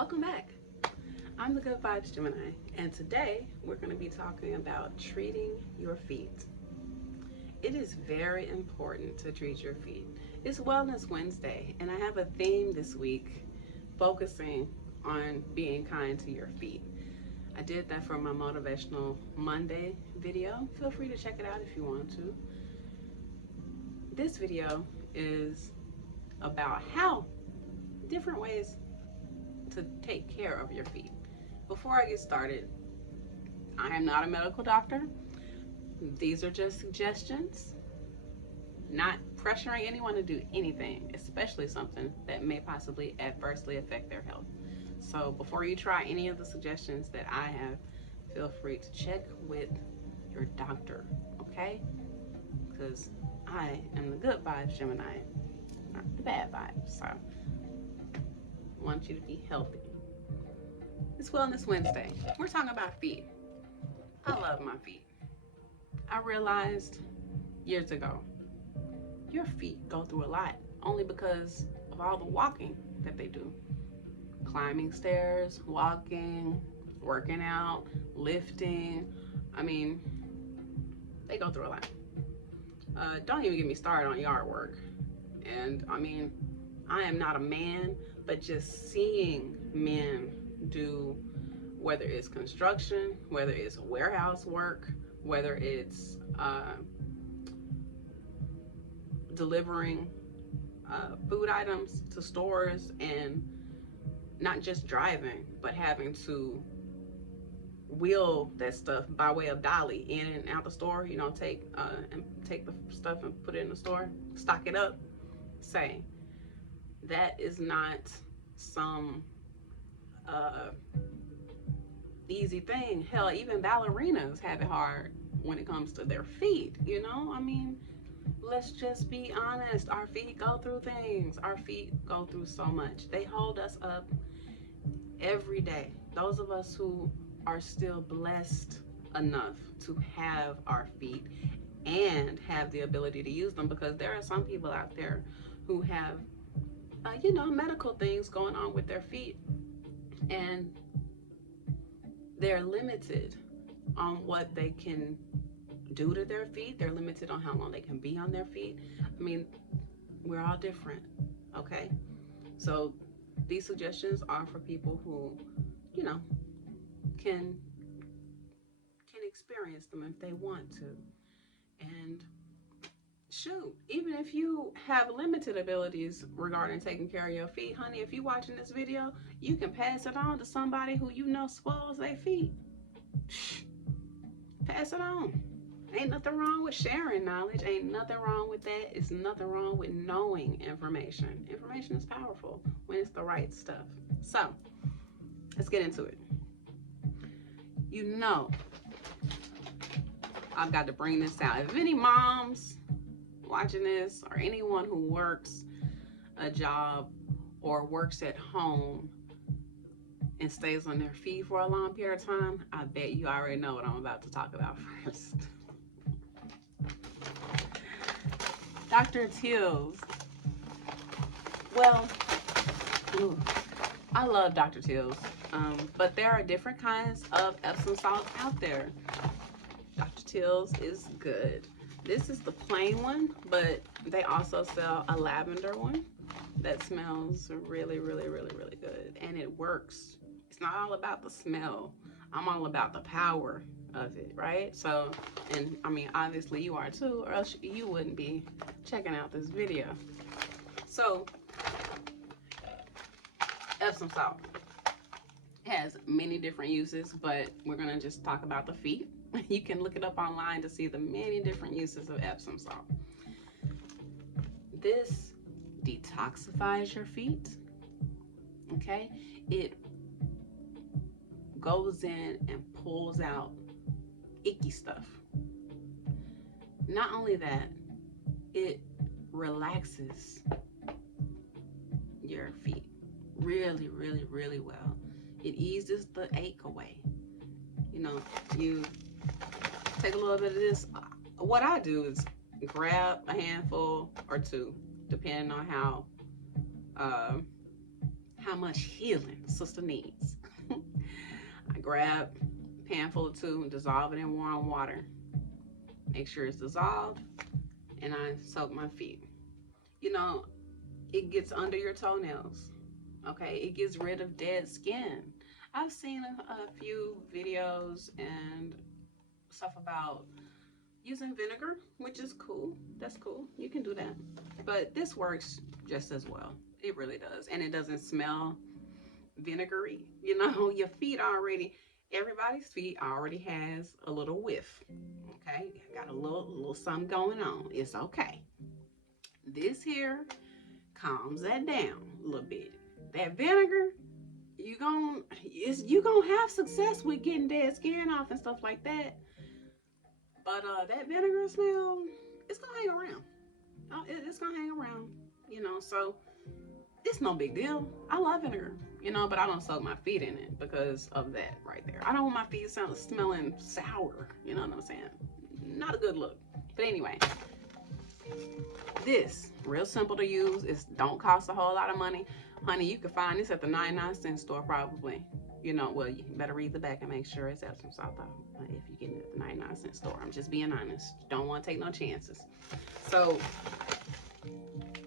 Welcome back. I'm the Good Vibes Gemini, and today we're going to be talking about treating your feet. It is very important to treat your feet. It's Wellness Wednesday, and I have a theme this week focusing on being kind to your feet. I did that for my Motivational Monday video. Feel free to check it out if you want to. This video is about how different ways to take care of your feet. Before I get started, I am not a medical doctor. These are just suggestions, not pressuring anyone to do anything, especially something that may possibly adversely affect their health. So before you try any of the suggestions that I have, feel free to check with your doctor, okay? Because I am the Good Vibes Gemini, not the bad vibes. So I want you to be healthy. It's Wellness Wednesday. We're talking about feet. I love my feet. I realized years ago, your feet go through a lot only because of all the walking that they do. Climbing stairs, walking, working out, lifting. I mean, they go through a lot. Don't even get me started on yard work. And I mean, I am not a man, but just seeing men do, whether it's construction, whether it's warehouse work, whether it's delivering food items to stores, and not just driving, but having to wheel that stuff by way of dolly in and out the store, take the stuff and put it in the store, stock it up. Say, that is not some easy thing. Hell, even ballerinas have it hard when it comes to their feet, I mean, let's just be honest. Our feet go through things. Our feet go through so much. They hold us up every day. Those of us who are still blessed enough to have our feet and have the ability to use them, because there are some people out there who have medical things going on with their feet, and they're limited on what they can do to their feet. They're limited on how long they can be on their feet. I mean, we're all different, okay? So these suggestions are for people who, can experience them if they want to. And shoot, even if you have limited abilities regarding taking care of your feet, honey, if you're watching this video, you can pass it on to somebody who spoils their feet. Pass it on. Ain't nothing wrong with sharing knowledge. Ain't nothing wrong with that. It's nothing wrong with knowing information. Information is powerful when it's the right stuff. So let's get into it. I've got to bring this out. If any moms watching this, or anyone who works a job or works at home and stays on their feet for a long period of time, I bet you already know what I'm about to talk about first. Dr. Teal's. Well, I love Dr. Teal's, but there are different kinds of Epsom salt out there. Dr. Teal's is good. This is the plain one, but they also sell a lavender one that smells really, really, really, really good, and it works. It's not all about the smell. I'm all about the power of it, right? So, and I mean, obviously you are too, or else you wouldn't be checking out this video. So, Epsom salt has many different uses, but we're gonna just talk about the feet. You can look it up online to see the many different uses of Epsom salt. This detoxifies your feet, okay? It goes in and pulls out icky stuff. Not only that, it relaxes your feet really, really, really well. It eases the ache away. You take a little bit of this. What I do is grab a handful or two, depending on how how much healing sister needs. I grab a pan full of 2 and dissolve it in warm water. Make sure it's dissolved, and I soak my feet. You know, it gets under your toenails. Okay, it gets rid of dead skin. I've seen a few videos and stuff about using vinegar, which is cool. That's cool. You can do that. But this works just as well. It really does. And it doesn't smell vinegary. You know, your feet already, everybody's feet already has a little whiff. Okay, got a little something going on. It's okay. This here calms that down a little bit. That vinegar, you gonna have success with getting dead skin off and stuff like that. But that vinegar smell, it's gonna hang around. It's gonna hang around, you know. So it's no big deal. I love vinegar, you know, but I don't soak my feet in it because of that right there. I don't want my feet smelling sour. You know what I'm saying? Not a good look. But anyway, this real simple to use. It don't cost a whole lot of money, honey. You can find this at the 99-cent store probably. You know, well, you better read the back and make sure it's Epsom salt though. If you're getting it at the 99-cent store, I'm just being honest. Don't want to take no chances. So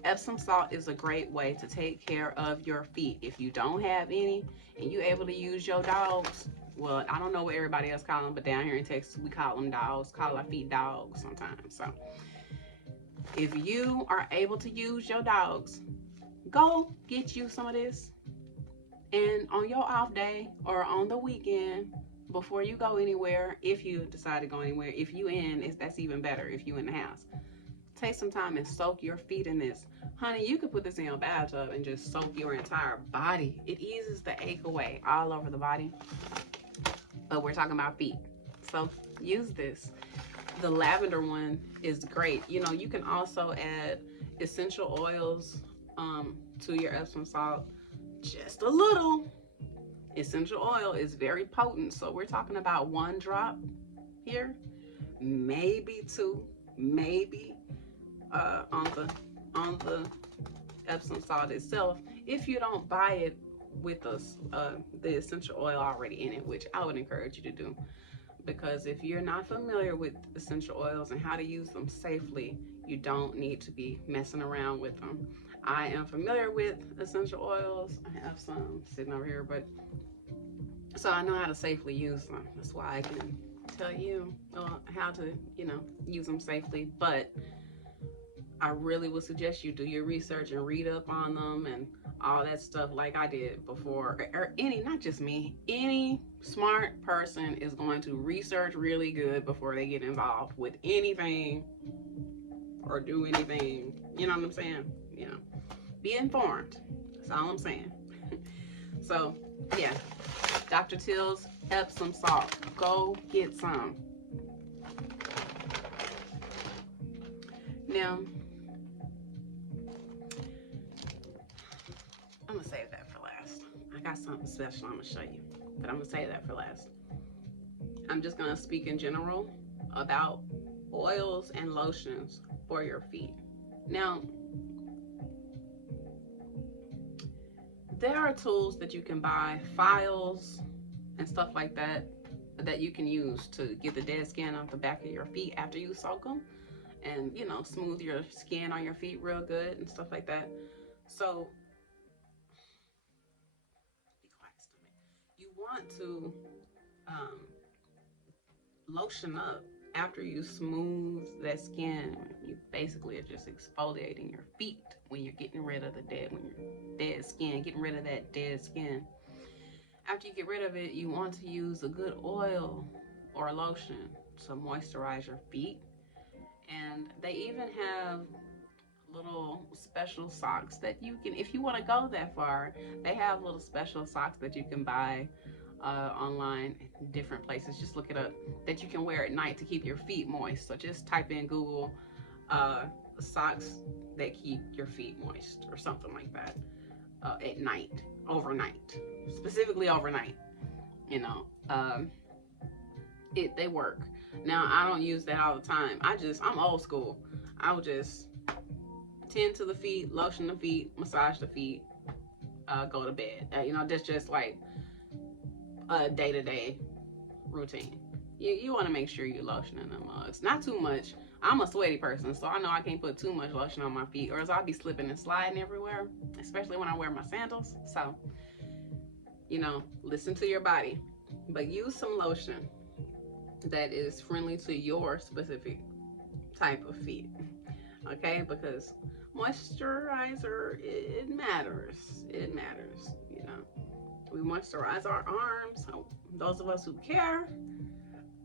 Epsom salt is a great way to take care of your feet. If you don't have any and you're able to use your dogs, well, I don't know what everybody else calls them, but down here in Texas, we call them dogs, call our feet dogs sometimes. So if you are able to use your dogs, go get you some of this. And on your off day or on the weekend, before you go anywhere, if you decide to go anywhere, if you in, that's even better if you in the house. Take some time and soak your feet in this. Honey, you can put this in your bathtub and just soak your entire body. It eases the ache away all over the body. But we're talking about feet. So use this. The lavender one is great. You know, you can also add essential oils to your Epsom salt. Just a little. Essential oil is very potent. So we're talking about 1 drop here. Maybe 2. Maybe on the Epsom salt itself, if you don't buy it with the essential oil already in it, which I would encourage you to do, because if you're not familiar with essential oils and how to use them safely, you don't need to be messing around with them. I am familiar with essential oils. I have some sitting over here, but so I know how to safely use them. That's why I can tell you how to, you know, use them safely. But I really would suggest you do your research and read up on them and all that stuff like I did before. Or any, not just me, any smart person is going to research really good before they get involved with anything or do anything. You know what I'm saying? You know, be informed. That's all I'm saying. So, yeah, Dr. Teal's Epsom salt. Go get some. Now, I'm gonna save that for last. I got something special I'm gonna show you, but I'm gonna save that for last. I'm just gonna speak in general about oils and lotions for your feet. Now, there are tools that you can buy, files and stuff like that, that you can use to get the dead skin off the back of your feet after you soak them, and you know, smooth your skin on your feet real good and stuff like that. So be quiet, stomach. You want to lotion up after you smooth that skin. You basically are just exfoliating your feet when you're getting rid of the dead skin, getting rid of that dead skin. After you get rid of it, you want to use a good oil or a lotion to moisturize your feet. And they even have little special socks that you can, if you want to go that far, they have little special socks that you can buy online, different places. Just look it up, that you can wear at night to keep your feet moist. So just type in Google socks that keep your feet moist or something like that at night, overnight, specifically overnight. You know, they work. Now I don't use that all the time. I'm old school. I would just tend to the feet, lotion the feet, massage the feet, go to bed. That's just like a day-to-day routine. You want to make sure you lotioning them mugs. Not too much. I'm a sweaty person, so I know I can't put too much lotion on my feet, or else I'll be slipping and sliding everywhere, especially when I wear my sandals. So, listen to your body, but use some lotion that is friendly to your specific type of feet. Okay, because moisturizer, it matters. It matters. We moisturize our arms. So those of us who care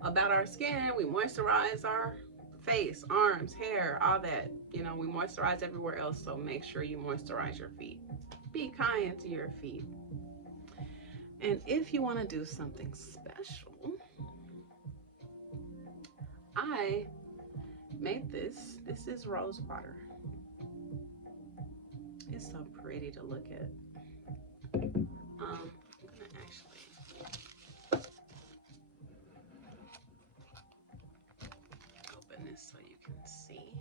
about our skin, we moisturize our face, arms, hair, all that. We moisturize everywhere else, so make sure you moisturize your feet. Be kind to your feet. And if you want to do something special, I made this. This is rose water. It's so pretty to look at. I'm gonna actually open this so you can see.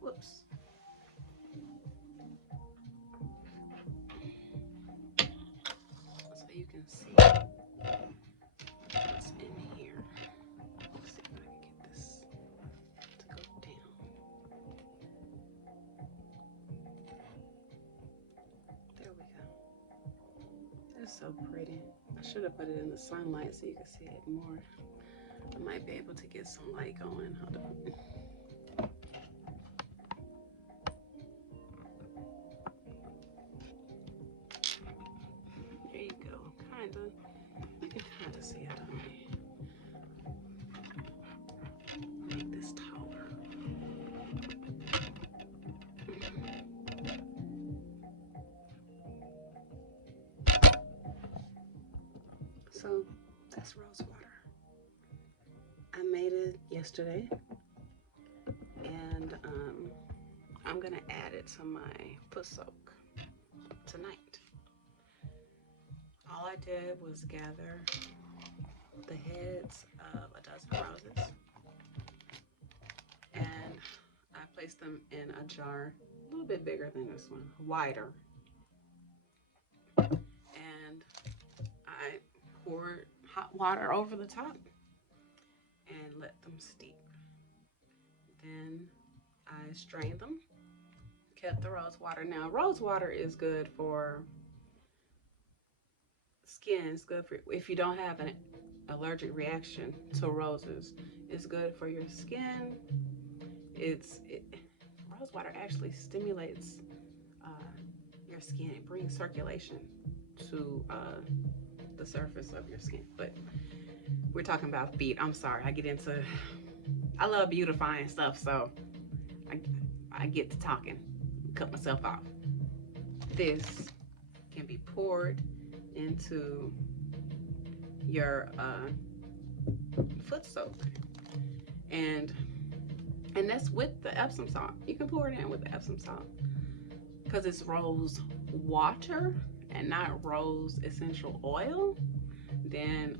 Whoops. So you can see what's in here. Let's see if I can get this to go down. There we go. That's so pretty. I should have put it in the sunlight so you can see it more. I might be able to get some light going. Hold on. There you go. Kinda. You can kinda see it on me. Make this taller. So that's rose water. I made it yesterday, and I'm gonna add it to my foot soak tonight. All I did was gather the heads of a dozen roses, and I placed them in a jar a little bit bigger than this one, wider, and I poured hot water over the top and let them steep. Then I strained them, kept the rose water. Now, rose water is good for skin. It's good for if you don't have an allergic reaction to roses. It's good for your skin. Rose water actually stimulates your skin. It brings circulation to the surface of your skin. But we're talking about feet. I'm sorry. I love beautifying stuff, so I get to talking, cut myself off. This can be poured into your foot soak, and that's with the Epsom salt. You can pour it in with the Epsom salt because it's rose water and not rose essential oil. Then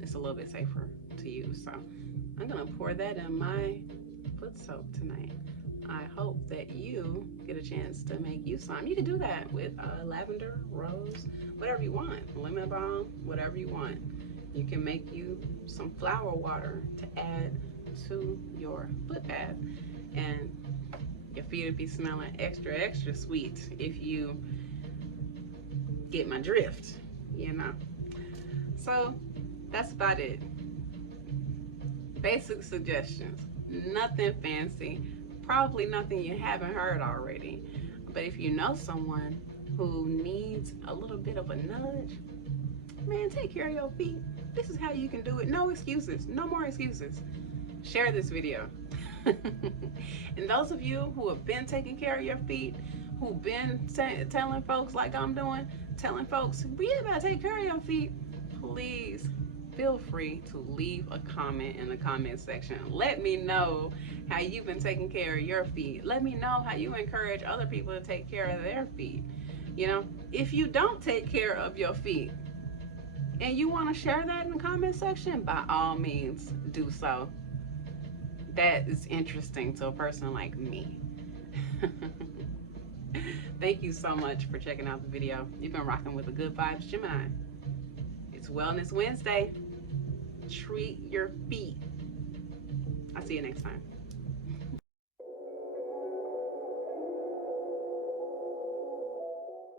it's a little bit safer to use. So I'm gonna pour that in my foot soak tonight. I hope that you get a chance to make you some. You can do that with lavender, rose, whatever you want, lemon balm, whatever you want. You can make you some flower water to add to your foot bath, and your feet will be smelling extra, extra sweet if you get my drift, So that's about it. Basic suggestions, nothing fancy, probably nothing you haven't heard already. But if you know someone who needs a little bit of a nudge, man, take care of your feet. This is how you can do it. No excuses, no more excuses. Share this video. And those of you who have been taking care of your feet, who've been telling folks like I'm doing, telling folks, we gotta take care of your feet, please feel free to leave a comment in the comment section. Let me know how you've been taking care of your feet. Let me know how you encourage other people to take care of their feet. If you don't take care of your feet and you want to share that in the comment section, by all means do so. That is interesting to a person like me. Thank you so much for checking out the video. You've been rocking with the Good Vibes Gemini. It's Wellness Wednesday. Treat your feet. I'll see you next time.